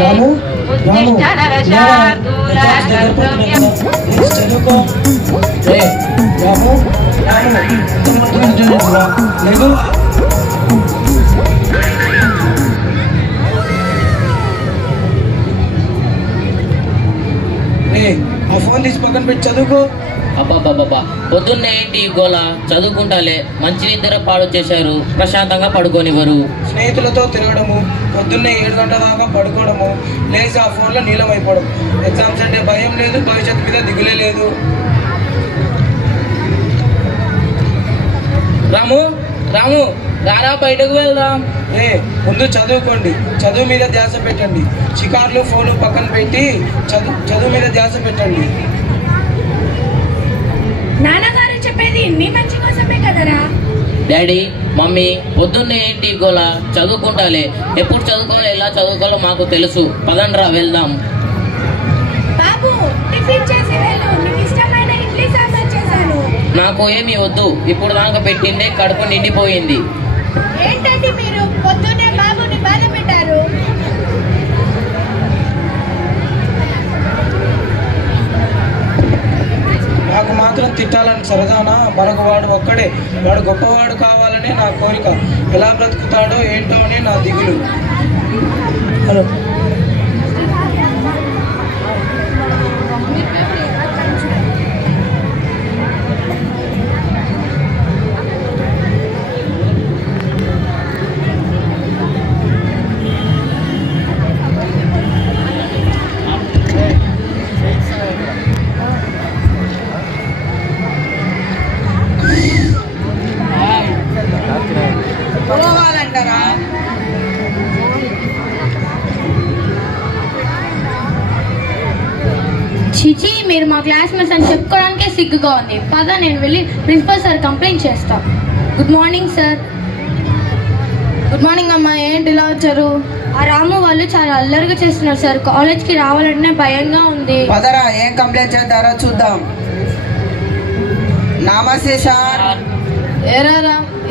రాము రాము చదువుకో రాము లేదు ఆ ఫోన్ తీసి పక్కన పెట్టి చదువుకో. అబ్బాబ్బాబ్బా పొద్దున్నే ఏంటి గోల? చదువుకుంటాలే. మంచి నిద్ర పాడు చేశారు, ప్రశాంతంగా పడుకోనివ్వరు. స్నేహితులతో తిరగడము, పొద్దున్నే 7 గంటల దాకా పడుకోవడము, లేచి ఆ ఫోన్లో నీలం అయిపోవడం. ఎగ్జామ్స్ అంటే భయం లేదు, భవిష్యత్తు మీద దిగులే లేదు. రాము రాము రారా, బయటకు వెళ్దాం. ముందు చదువుకోండి, చదువు మీద ధ్యాస పెట్టండి. షికార్లు ఫోను పక్కన పెట్టి చదువు మీద ధ్యాస పెట్టండి. నాన్నగారు చెప్పేది నీ మంచి కోసమే కదరా. డాడీ మమ్మీ పొద్దున్నే ఏంటి గోల? చదువుకుంటాలే. ఎప్పుడు చదువుకోవాలో ఎలా చదువుకోవాలో మాకు తెలుసు. పదండ్రా వెళ్దాం. బాబు టిఫిన్ చేసి వెళ్ళు, నీకు ఇష్టమైన ఇడ్లీ సాంబార్ చేశాను. నాకు ఏమీ వద్దు, ఇప్పుడు దాకా పెట్టిందే కడుపు నిండిపోయింది. ఏంటండి మీరు పొద్దున్నే బాబుని బాధ పెట్టారు? నాకు మాత్రం తిట్టాలని సరదానా? మనకు వాడు ఒక్కడే, వాడు గొప్పవాడు కావాలనే నా కోరిక. ఎలా బ్రతుకుతాడో ఏంటో అని నా దిగులు. హలో చిచి, మీరు మా క్లాస్మేట్స్ అని చెప్పుకోవడానికే సిగ్గుగా ఉంది. పద, నేను వెళ్ళి ప్రిన్సిపల్ సార్ కంప్లైంట్ చేస్తా. Good morning sir. Good morning అమ్మా. ఏంటి ఇలా వచ్చారు? ఆ రాము వాళ్ళు చాలా అల్లరిగా చేస్తున్నారు సార్. కాలేజ్కి రావాలంటే భయంగా ఉంది. పదరా, ఏం కంప్లైంట్ చేస్తారో చూద్దాం. నమస్తే సార్.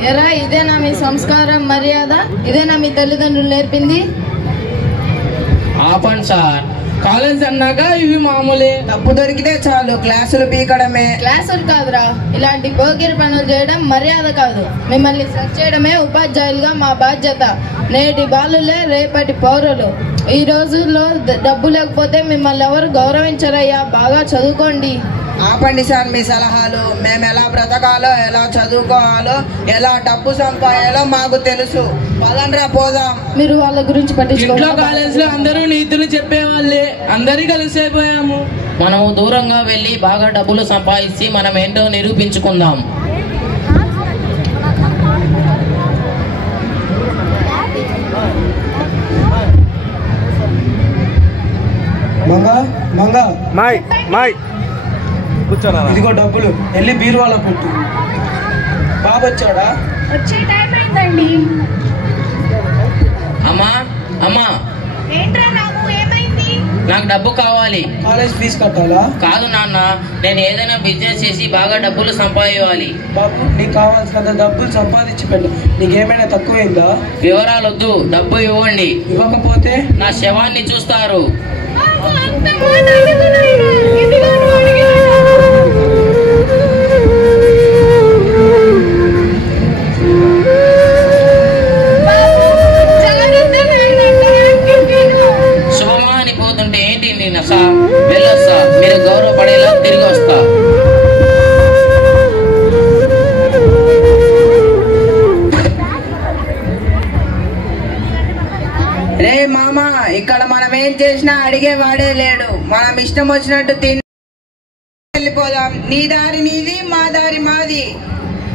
ఎరా ఇదేనా మీ సంస్కారం, మర్యాద? ఇదేనా మీ తల్లిదండ్రులు నేర్పింది? ఆపండి సార్, కాలేజ్ అన్నాక ఇవి మామూలే. తప్పు దొరికితే చాలు క్లాసులు పీకడమే. క్లాసులు కాదురా, ఇలాంటి పోకిరి పనులు చేయడం మర్యాద కాదు. మిమ్మల్ని సెర్చ్ చేయడమే ఉపాధ్యాయులుగా మా బాధ్యత. నేటి బాలులే రేపటి పౌరులు. ఈ రోజుల్లో డబ్బు లేకపోతే మిమ్మల్ని ఎవరు గౌరవించరయ్యా. బాగా చదువుకోండి. ఆపండి సార్ మీ సలహాలు. మేము ఎలా బ్రతకాలో, ఎలా చదువుకోవాలో, ఎలా డబ్బు సంపాదాలో మాకు తెలుసు. పదండ్రా పోదాం. మీరు వాళ్ళ గురించి ఇంట్లో కాలేజ్ లో అందరూ నీతులు చెప్పేవాళ్ళే, అందరి కలిసైపోయాము. మనము దూరంగా వెళ్ళి బాగా డబ్బులు సంపాదించి మనం ఏంటో నిరూపించుకుందాం. ఇదిగో డబ్బులు, వెళ్ళి బీరువాలో పెట్టు. బాబు వచ్చాడా? వచ్చే టైం అయిందండి. అమ్మా అమ్మా, ఏంట్రా రాము, ఏమైంది? నాకు డబ్బు కావాలి. కాలేజ్ ఫీజు కట్టాలా? కాదు నాన్న, నేను ఏదైనా బిజినెస్ చేసి బాగా డబ్బులు సంపాదించాలి. బాబు, నీకు కావాల్సినంత డబ్బులు సంపాదించి పెట్టు. నీకేమైనా తక్కువైందా? వివరాలు వద్దు, డబ్బు ఇవ్వండి. ఇవ్వకపోతే నా శవాన్ని చూస్తారు. శుభమా అని పోతుంటే ఏంటి నసా? వెళ్ళొస్తా, మీరు గౌరవపడేలా తిరిగి వస్తా. రే మామా, ఇక్కడ మనం ఏం చేసినా అడిగే వాడే లేడు. మనం ఇష్టం వచ్చినట్టు తిని వెళ్ళిపోదాం. నీ దారి నీది, మా దారి మాది.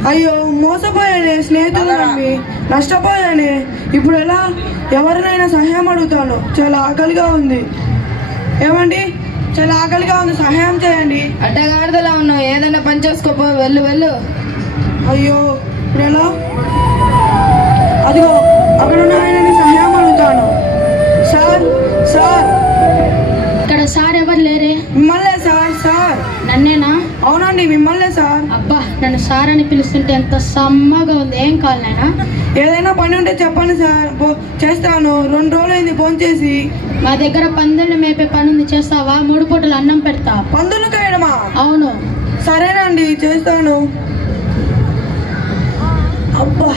అయ్యో, మోసపోయానే, స్నేహితులు నమ్మి నష్టపోయానే. ఇప్పుడు ఎలా? ఎవరినైనా సహాయం అడుగుతాను. చాలా ఆకలిగా ఉంది. ఏమండి, చాలా ఆకలిగా ఉంది, సహాయం చేయండి. అడ్డగాడిదలా ఉన్నావు, ఏదైనా పని చేసుకోపో. వెళ్ళు వెళ్ళు. అయ్యో, ఇప్పుడు ఎలా? అదిగో అక్కడ ఉన్న ఆయనని సహాయం అడుగుతాను. Sir sir. ఇక్కడ సార్ ఎవరు లేరే? మిమ్మల్నే సార్. సార్ నన్నేనా? అవునండి, మిమ్మల్నే సార్. అబ్బా, నన్ను సార్ అని పిలుస్తుంటే ఎంత సమ్మగా ఉంది. ఏం కావాలి నాయనా? ఏదైనా పని ఉంటే చెప్పండి సార్, చేస్తాను. 2 రోజులైంది ఫోన్ చేసి. మా దగ్గర పందులు మేపే పని ఉంది, చేస్తావా? 3 పూటలు అన్నం పెడతా. పందులు కాయడమా? అవును. సరేనండి, చేస్తాను. అబ్బా,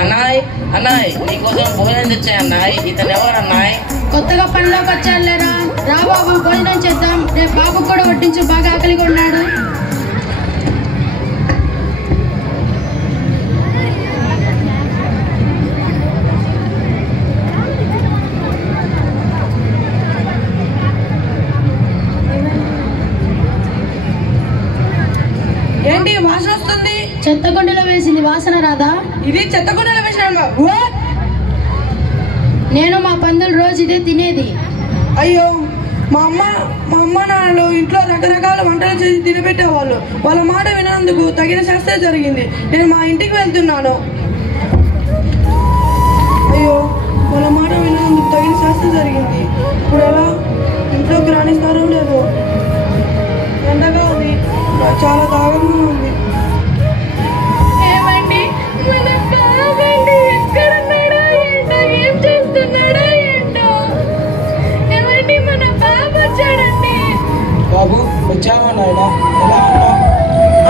అన్నాయ్ అన్నాయ్ నీకోసం భోజనం తెచ్చాయి అన్నాయ్. ఇతను ఎవరు అన్నాయ్? కొత్తగా పనిలోకి వచ్చారులేరా. రా బాబు, భోజనం చేద్దాం. రేపు బాబు కూడా వడ్డించు, బాగా ఆకలిగా ఉన్నాడు. ఏంటి వాసన వస్తుంది? చెత్తకుండలో వేసింది, వాసన రాదా? ఇది చెత్తకుండలో వేసిన. నేను మా పందులు రోజు ఇదే తినేది. అయ్యో, మా అమ్మ నాన్నలు ఇంట్లో రకరకాల వంటలు చేసి తినబెట్టేవాళ్ళు. వాళ్ళ మాట వినందుకు తగిన శాస్త్ర జరిగింది. నేను మా ఇంటికి వెళ్తున్నాను. అయ్యో, వాళ్ళ మాట వినందుకు తగిన శాస్త్ర జరిగింది. ఇప్పుడు ఎలా ఇంట్లోకి రాణిస్తారో లేదో. ఎండగా ఉంది, చాలా దారుణంగా ఉంది. ఏమండి, మన బాబండి ఎక్కడున్నాడో ఏంటో, ఏం చేస్తున్నాడో ఏంటో. ఏమండి, మన బాబు వచ్చాడండి. బాబు వచ్చావా నాయన? ఎలా ఉన్నా?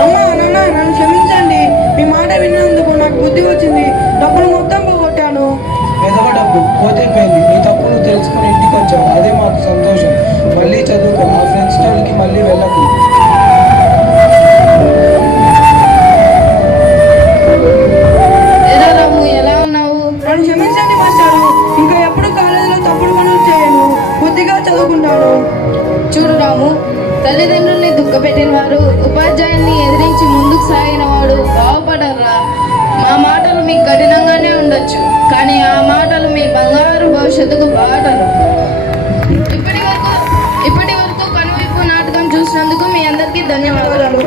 అమ్మా నాన్న, నన్ను క్షమించండి. మీ మాట విన్నందుకు నాకు బుద్ధి వచ్చింది. డబ్బులు మొత్తం పోగొట్టాను. ఎదగ డబ్బు పోతే పోయింది. నీ తప్పును తెలుసుకుని ఇంటికి వచ్చావు, అదే మాకు సంతోషం. మళ్ళీ చదువుకో, ఆ ఫ్రెండ్స్ తోలికి మళ్ళీ వెళ్ళకు. ఎలా ఉన్నావు? నన్ను క్షమించండి మాస్టారు. ఇంకా ఎప్పుడు కాలేజీలో తప్పుడు పనులు చేయను. బుద్ధిగా చదువుకుంటాను. చూడు రాము, తల్లిదండ్రుల్ని దుఃఖపెట్టిన వారు, ఉపాధ్యాయుల్ని ఎదిరించి ముందుకు సాగిన వాడు బాగుపడరా. మా మాటలు మీకు కఠినంగానే ఉండొచ్చు, కానీ ఆ మాటలు మీ బంగారు భవిష్యత్తుకు బాటలు. ఇప్పటి వరకు కనువిప్పు నాటకం చూసినందుకు మీ అందరికీ ధన్యవాదాలు.